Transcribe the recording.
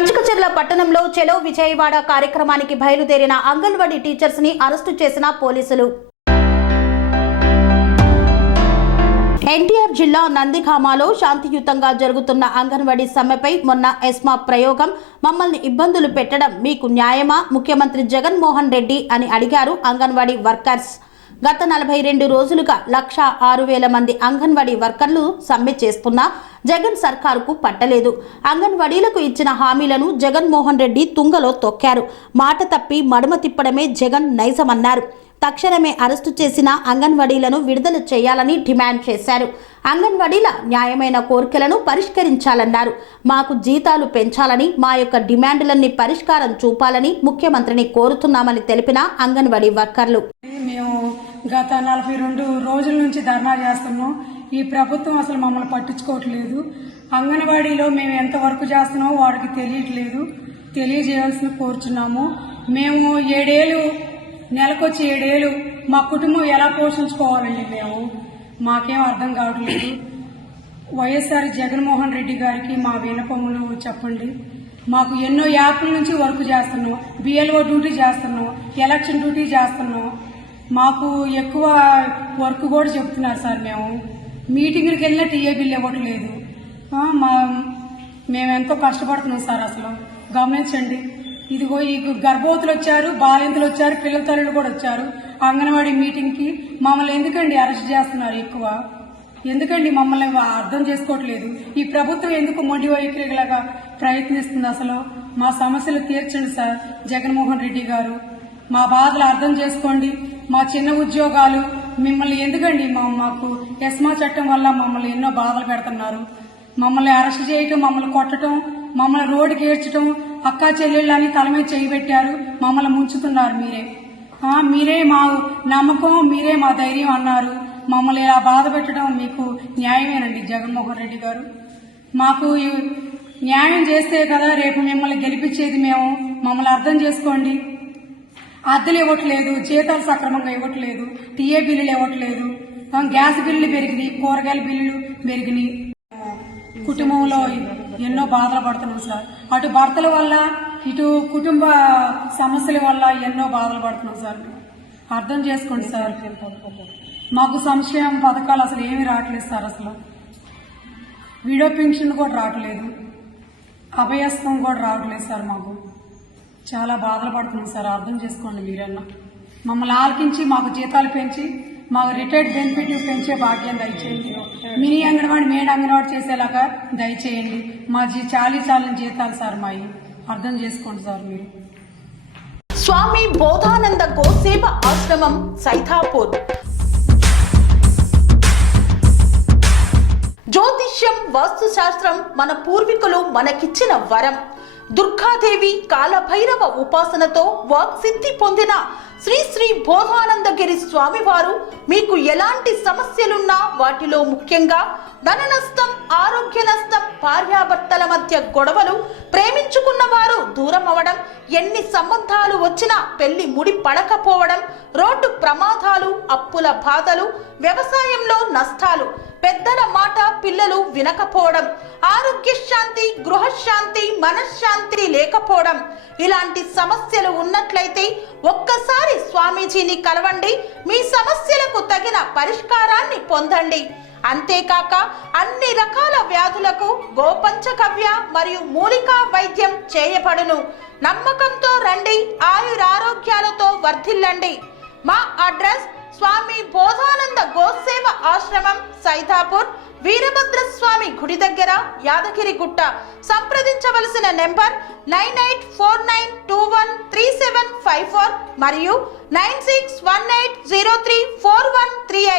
కంచుకచర్ల పట్టణంలో చెలో విజయవాడ కార్యక్రమానికి బయలుదేరిన అంగన్వాడీ టీచర్స్ ని అరెస్టు చేసిన పోలీసులు. ఎన్టీఆర్ జిల్లా నందిగామలో శాంతియుతంగా జరుగుతున్న అంగన్వాడీ సమ్మెపై మొన్న ఎస్మా ప్రయోగం మమ్మల్ని ఇబ్బందులు పెట్టడం మీకు న్యాయమా? ముఖ్యమంత్రి జగన్మోహన్ రెడ్డి అని అడిగారు అంగన్వాడీ వర్కర్స్. గత 42 రోజులుగా 1,06,000 మంది అంగన్వాడీ వర్కర్లు సమ్మె చేస్తున్నా జగన్ సర్కారుకు పట్టలేదు. అంగన్వాడీలకు ఇచ్చిన హామీలను జగన్మోహన్ రెడ్డి తుంగలో తొక్కారు. మాట తప్పి మడమ తిప్పడమే జగన్ నైజమన్నారు. తక్షణమే అరెస్టు చేసిన అంగన్వాడీలను విడుదల చేయాలని డిమాండ్ చేశారు. అంగన్వాడీల న్యాయమైన కోరికలను పరిష్కరించాలన్నారు. మాకు జీతాలు పెంచాలని, మా యొక్క డిమాండ్లన్నీ పరిష్కారం చూపాలని ముఖ్యమంత్రిని కోరుతున్నామని తెలిపిన అంగన్వాడీ వర్కర్లు. మేము గత 42 రోజుల నుంచి ధర్నా చేస్తున్నాం. ఈ ప్రభుత్వం అసలు మమ్మల్ని పట్టించుకోవట్లేదు. అంగన్వాడీలో మేము ఎంత వర్క్ చేస్తున్నామో వాడికి తెలియట్లేదు. తెలియజేయాల్సిన కోరుచున్నాము. మేము 7 ఏళ్ళు, నెలకొచ్చి 7 ఏళ్ళు మా కుటుంబం ఎలా పోషించుకోవాలండి? మాకేం అర్థం కావట్లేదు. వైఎస్ఆర్ జగన్మోహన్ రెడ్డి గారికి మా విన్నపములు చెప్పండి. మాకు ఎన్నో యాప్ల నుంచి వర్క్ చేస్తున్నాం, బిఎల్ఓ డ్యూటీ చేస్తున్నాం, ఎలక్షన్ డ్యూటీ చేస్తున్నాం. మాకు ఎక్కువ వర్క్ కూడా చెప్తున్నారు సార్. మేము మీటింగ్కి వెళ్ళినా టీఏ బిల్ ఇవ్వట్లేదు. మేమెంతో కష్టపడుతున్నాం సార్. అసలు గమనించండి. ఇదిగో ఈ గర్భవతులు వచ్చారు, బాలింతలు వచ్చారు, పిల్లల తల్లులు కూడా వచ్చారు అంగన్వాడీ మీటింగ్కి. మమ్మల్ని ఎందుకండి అరెస్ట్ చేస్తున్నారు? ఎక్కువ ఎందుకండి? మమ్మల్ని అర్థం చేసుకోవట్లేదు. ఈ ప్రభుత్వం ఎందుకు మొండి వైఖరిలాగా ప్రయత్నిస్తుంది? అసలు మా సమస్యలు తీర్చండి సార్ జగన్మోహన్ రెడ్డి గారు. మా బాధలు అర్థం చేసుకోండి. మా చిన్న ఉద్యోగాలు మిమ్మల్ని ఎందుకండి? మాకు ఎస్మా చట్టం వల్ల మమ్మల్ని ఎన్నో బాధలు పెడుతున్నారు. మమ్మల్ని అరెస్ట్ చేయటం, మమ్మల్ని కొట్టడం, మమ్మల్ని రోడ్డుకి ఏడ్చడం, అక్కా చెల్లెళ్ళని తల మీద చేయి పెట్టారు. మమ్మల్ని ముంచుతున్నారు. మీరే మా నమ్మకం, మీరే మా ధైర్యం అన్నారు. మమ్మల్ని ఇలా బాధ పెట్టడం మీకు న్యాయమేనండి జగన్మోహన్ రెడ్డి గారు? మాకు న్యాయం చేస్తే కదా రేపు మిమ్మల్ని గెలిపించేది మేము. మమ్మల్ని అర్థం చేసుకోండి. అద్దెలు ఇవ్వట్లేదు, జీతాలు సక్రమంగా ఇవ్వట్లేదు, టీఏ బిల్లులు ఇవ్వట్లేదు, గ్యాస్ బిల్లులు పెరిగినాయి, కూరగాయల బిల్లులు పెరిగినాయి. కుటుంబంలో ఎన్నో బాధలు పడుతున్నాం సార్. అటు భర్తల వల్ల, ఇటు కుటుంబ సమస్యల వల్ల ఎన్నో బాధలు పడుతున్నాం సార్. అర్థం చేసుకోండి సార్. మాకు సంక్షేమ పథకాలు అసలు ఏమీ రావట్లేదు సార్. అసలు విడో పెన్షన్ కూడా రావట్లేదు, అభయస్థం కూడా రావట్లేదు సార్. మాకు చాలా బాధలు పడుతున్నాం సార్. అర్థం చేసుకోండి మీరన్నా. మమ్మల్ని ఆలకించి మాకు జీతాలు పెంచి, మాకు రిటైర్డ్ బెనిఫిట్ పెంచే భాగ్యం దయచేయండి. మినీ అంగన్వాడీ, మేడ్ అంగన్వాడీ చేసేలాగా దయచేయండి. మా చాలని జీతాలు సార్ మావి. అర్థం చేసుకోండి సార్ మీరు. స్వామి బోధానంద గోసేవ ఆశ్రమం సైథాపూర్. జ్యోతిష్యం, వాస్తుశాస్త్రం మన పూర్వీకులు మనకిచ్చిన వరం. దుర్గాదేవి, కాలభైరవ ఉపాసనతో వాక్సిద్ధి పొందిన శ్రీ శ్రీ బోధానందగిరి స్వామివారు మీకు ఎలాంటి సమస్యలున్నా, వాటిలో ముఖ్యంగా ధన నష్టం, ఆరోగ్య నష్టం, భార్యాభర్తల మధ్య గొడవలు, ప్రేమించుకున్న వారు దూరం అవడం, ఎన్ని సంబంధాలు వచ్చినా పెళ్లి ముడి పడకపోవడం, రోడ్డు ప్రమాదాలు, అప్పుల బాధలు, వ్యవసాయంలో నష్టాలు, పెద్దల మాట పిల్లలు వినకపోవడం, ఆరోగ్య శాంతి, గృహశాంతి, మనశ్శాంతి లేకపోవడం, ఇలాంటి సమస్యలు ఉన్నట్లయితే ఒక్కసారి స్వామీజీని కలవండి. మీ సమస్యలకు తగిన పరిష్కారాన్ని పొందండి. అంతేకాక అన్ని రకాల వ్యాధులకు గోపంచకవ్య మరియు మూలికా వైద్యం చేయబడును. నమ్మకంతో రండి, ఆయురారోగ్యాలతో వర్ధిల్లండి. మా అడ్రస్ స్వామి బోధానంద గోసేవ ఆశ్రమం, సైథాపూర్, వీరభద్రస్వామి గుడి దగ్గర, యాదగిరిగుట్ట. సంప్రదించవలసిన నెంబర్ 9849213754 మరియు 9618034138.